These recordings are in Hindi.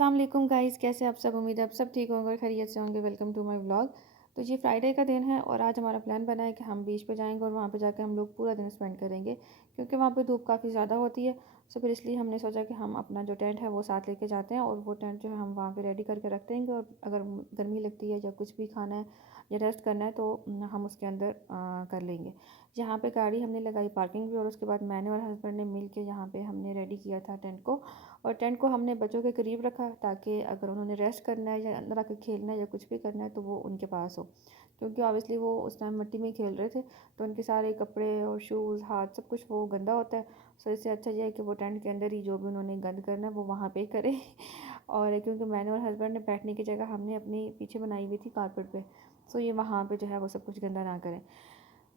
अस्सलाम वालेकुम गाइस, कैसे आप सब। उम्मीद है आप सब ठीक होंगे और खैरियत से होंगे। Welcome to my vlog. तो ये फ्राइडे का दिन है और आज हमारा प्लान बना है कि हम बीच पे जाएंगे और वहाँ पे जाकर हम लोग पूरा दिन स्पेंड करेंगे, क्योंकि वहाँ पे धूप काफ़ी ज़्यादा होती है। सो फिर इसलिए हमने सोचा कि हम अपना जो टेंट है वो साथ लेके जाते हैं और वो टेंट जो है हम वहाँ पे रेडी करके रख देंगे, और अगर गर्मी लगती है या कुछ भी खाना है या रेस्ट करना है तो हम उसके अंदर कर लेंगे। यहाँ पे गाड़ी हमने लगाई पार्किंग भी, और उसके बाद मैंने और हस्बैंड ने मिल के यहाँ पे हमने रेडी किया था टेंट को। और टेंट को हमने बच्चों के करीब रखा ताकि अगर उन्होंने रेस्ट करना है या अंदर आकर खेलना है या कुछ भी करना है तो वो उनके पास हो, क्योंकि ऑब्वियसली वो उस टाइम मिट्टी में खेल रहे थे तो उनके सारे कपड़े और शूज़ हाथ सब कुछ वो गंदा होता है। सो इससे अच्छा ये है कि वो टेंट के अंदर ही जो भी उन्होंने गंद करना है वो वहाँ पे करें। और क्योंकि मैंने और हस्बैंड ने बैठने की जगह हमने अपनी पीछे बनाई हुई थी कारपेट पे, सो ये वहाँ पे जो है वो सब कुछ गंदा ना करें।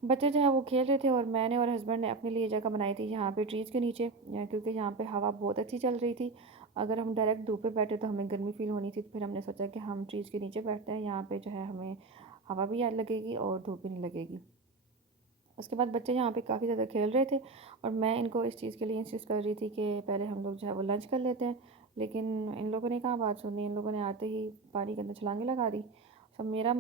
बच्चे जो है वो खेल रहे थे और मैंने और हस्बैंड ने अपने लिए जगह बनाई थी यहाँ पे ट्रीज़ के नीचे, क्योंकि यहाँ पे हवा बहुत अच्छी चल रही थी। अगर हम डायरेक्ट धूप पे बैठे तो हमें गर्मी फील होनी थी, तो फिर हमने सोचा कि हम ट्रीज़ के नीचे बैठते हैं। यहाँ पे जो है हमें हवा भी लगेगी और धूप भी नहीं लगेगी। उसके बाद बच्चे यहाँ पे काफ़ी ज़्यादा खेल रहे थे और मैं इनको इस चीज़ के लिए इंसिस्ट कर रही थी कि पहले हम लोग जो है वो लंच कर लेते हैं, लेकिन इन लोगों ने कहाँ बात सुनी। इन लोगों ने आते ही पानी के अंदर छलांगे लगा दी। सब मेरा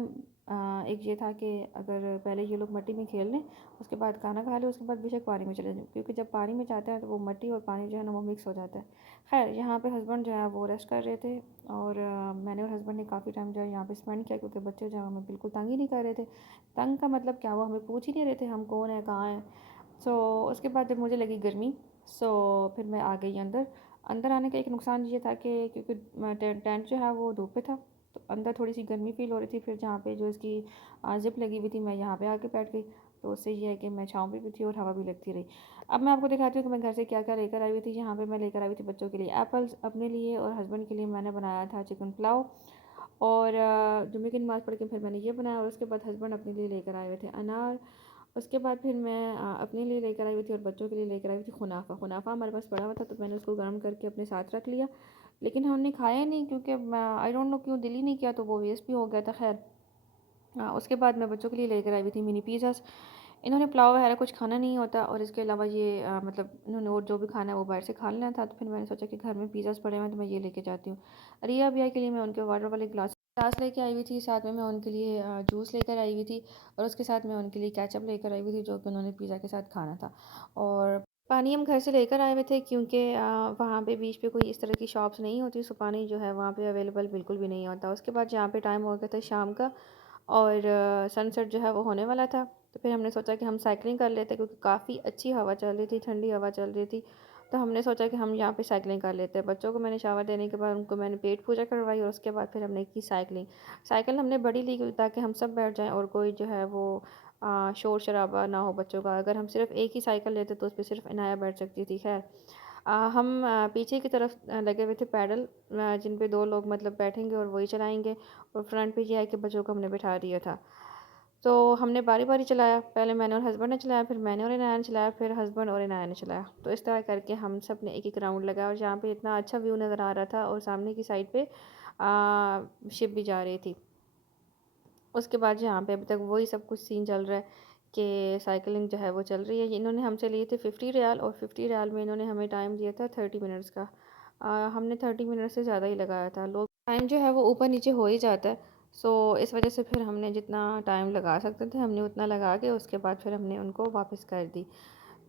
एक ये था कि अगर पहले ये लोग मिट्टी में खेल लें, उसके बाद खाना खा लें, उसके बाद बेशक पानी में चले जाएं, क्योंकि जब पानी में जाते हैं तो वो मिट्टी और पानी जो है ना वो मिक्स हो जाता है। खैर यहाँ पे हस्बैंड जो है वो रेस्ट कर रहे थे और मैंने और हस्बैंड ने काफ़ी टाइम जो है यहाँ पे स्पेंड किया, क्योंकि बच्चे जो है हमें बिल्कुल तंग ही नहीं कर रहे थे। तंग का मतलब क्या, वो हमें पूछ ही नहीं रहे थे हम कौन है कहाँ हैं। सो उसके बाद जब मुझे लगी गर्मी, सो फिर मैं आ गई अंदर। अंदर आने का एक नुकसान ये था कि क्योंकि टेंट जो है वो धूप पे था तो अंदर थोड़ी सी गर्मी फील हो रही थी। फिर जहाँ पे जो इसकी जिप लगी हुई थी मैं यहाँ पे आके बैठ गई, तो उससे ये है कि मैं छाँव भी थी और हवा भी लगती रही। अब मैं आपको दिखाती हूँ कि मैं घर से क्या क्या लेकर आई हुई थी। यहाँ पे मैं लेकर आई हुई थी बच्चों के लिए एप्पल्स, अपने लिए और हस्बैंड के लिए मैंने बनाया था चिकन पुलाव, और जुम्मे की नमाज़ पढ़ के फिर मैंने ये बनाया। और उसके बाद हस्बैंड अपने लिए लेकर आए हुए थे अनार। उसके बाद फिर मैं अपने लिए लेकर आई हुई थी और बच्चों के लिए लेकर आई हुई थी खुनाफा। खुनाफा हमारे पास पड़ा हुआ था तो मैंने उसको गर्म करके अपने साथ रख लिया, लेकिन हमने खाया नहीं क्योंकि आई डोंट नो क्यों दिल ही नहीं किया, तो वो वेस्ट भी हो गया था। खैर उसके बाद मैं बच्चों के लिए लेकर आई हुई थी मिनी पिज़्ज़ास। इन्होंने पुलाव वगैरह कुछ खाना नहीं होता और इसके अलावा ये मतलब इन्होंने और जो भी खाना है वो बाहर से खा लेना था, तो फिर मैंने सोचा कि घर में पिज़्ज़ास पड़े हुए हैं तो मैं ये लेके जाती हूँ। रिया भैया के लिए मैं उनके वाटर वाले ग्लास लेके आई हुई थी, साथ में मैं उनके लिए जूस लेकर आई हुई थी, और उसके साथ मैं उनके लिए केचप लेकर आई हुई थी जो कि उन्होंने पिज़्ज़ा के साथ खाना था। और पानी हम घर से लेकर आए हुए थे क्योंकि वहाँ पे बीच पे कोई इस तरह की शॉप्स नहीं होती, सो पानी जो है वहाँ पे अवेलेबल बिल्कुल भी नहीं होता। उसके बाद यहाँ पे टाइम हो गया था शाम का और सनसेट जो है वो होने वाला था, तो फिर हमने सोचा कि हम साइकिलिंग कर लेते, क्योंकि काफ़ी अच्छी हवा चल रही थी, ठंडी हवा चल रही थी। तो हमने सोचा कि हम यहाँ पे साइकिलिंग कर लेते हैं। बच्चों को मैंने शावर देने के बाद उनको मैंने पेट पूजा करवाई और उसके बाद फिर हमने की साइकिलिंग। साइकिल हमने बड़ी ली ताकि हम सब बैठ जाएं और कोई जो है वो शोर शराबा ना हो बच्चों का। अगर हम सिर्फ एक ही साइकिल लेते तो उस पर सिर्फ इनाया बैठ सकती थी। खैर हम पीछे की तरफ लगे हुए थे पैडल, जिन पे दो लोग मतलब बैठेंगे और वही चलाएंगे, और फ्रंट पे ये है कि बच्चों को हमने बैठा दिया था। तो हमने बारी बारी चलाया, पहले मैंने और हस्बैंड ने चलाया, फिर मैंने और इनाया ने चलाया, फिर हस्बैंड और इनाया ने चलाया। तो इस तरह करके हम सब ने एक एक राउंड लगाया और जहाँ पे इतना अच्छा व्यू नज़र आ रहा था और सामने की साइड पे शिप भी जा रही थी। उसके बाद यहाँ पे अभी तक वही सब कुछ सीन चल रहा है कि साइकिलिंग जो है वो चल रही है। इन्होंने हमसे लिए थे 50 रियाल और 50 रियाल में इन्होंने हमें टाइम दिया था 30 मिनट्स का। हमने 30 मिनट से ज़्यादा ही लगाया था। लोग टाइम जो है वो ऊपर नीचे हो ही जाता है, सो इस वजह से फिर हमने जितना टाइम लगा सकते थे हमने उतना लगा के उसके बाद फिर हमने उनको वापस कर दी।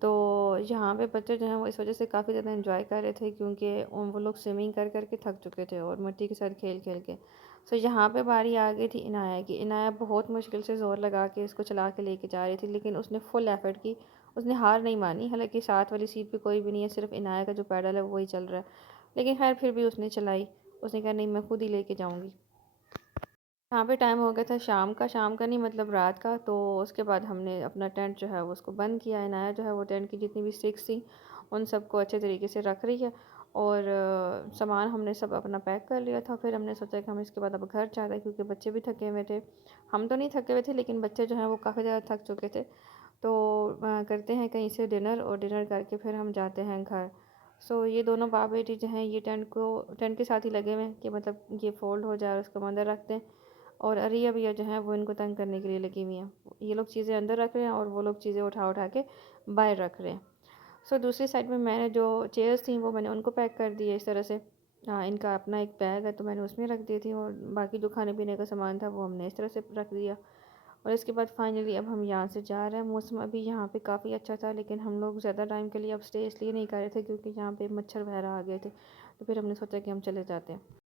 तो यहाँ पे बच्चे जो हैं वो इस वजह से काफ़ी ज़्यादा एंजॉय कर रहे थे, क्योंकि वो लोग स्विमिंग कर कर के थक चुके थे और मिट्टी के साथ खेल खेल के। सो यहाँ पे बारी आ गई थी इनाया की। इनाया बहुत मुश्किल से ज़ोर लगा के इसको चला के लेके जा रही थी, लेकिन उसने फुल एफर्ट की, उसने हार नहीं मानी। हालांकि साथ वाली सीट पे कोई भी नहीं है, सिर्फ इनाया का जो पैडल है वही चल रहा है, लेकिन खैर फिर भी उसने चलाई। उसने कहा नहीं मैं खुद ही लेके जाऊँगी। यहाँ पे टाइम हो गया था शाम का नहीं मतलब रात का। तो उसके बाद हमने अपना टेंट जो है वो उसको बंद किया। इनाया जो है वो टेंट की जितनी भी स्टिक्स थी उन सबको अच्छे तरीके से रख रही है, और सामान हमने सब अपना पैक कर लिया था। फिर हमने सोचा कि हम इसके बाद अब घर जाते हैं, क्योंकि बच्चे भी थके हुए थे। हम तो नहीं थके हुए थे, लेकिन बच्चे जो हैं वो काफ़ी ज़्यादा थक चुके थे। तो करते हैं कहीं से डिनर, और डिनर करके फिर हम जाते हैं घर। सो ये दोनों बाप बेटी जो हैं ये टेंट के साथ ही लगे हुए हैं कि मतलब ये फोल्ड हो जाए और उसको अंदर रखते हैं, और अरिया भैया जो हैं वो इनको तंग करने के लिए लगी हुई हैं। ये लोग चीज़ें अंदर रख रहे हैं और वो लोग चीज़ें उठा उठा के बाहर रख रहे हैं। सो दूसरी साइड में मैंने जो चेयर्स थी वो मैंने उनको पैक कर दी है इस तरह से। इनका अपना एक बैग है, तो मैंने उसमें रख दी थी और बाकी जो खाने पीने का सामान था वो हमने इस तरह से रख दिया। और इसके बाद फाइनली अब हम यहाँ से जा रहे हैं। मौसम अभी यहाँ पे काफ़ी अच्छा था, लेकिन हम लोग ज़्यादा टाइम के लिए अब स्टे इसलिए नहीं कर रहे थे क्योंकि यहाँ पे मच्छर वगैरह आ गए थे, तो फिर हमने सोचा कि हम चले जाते हैं।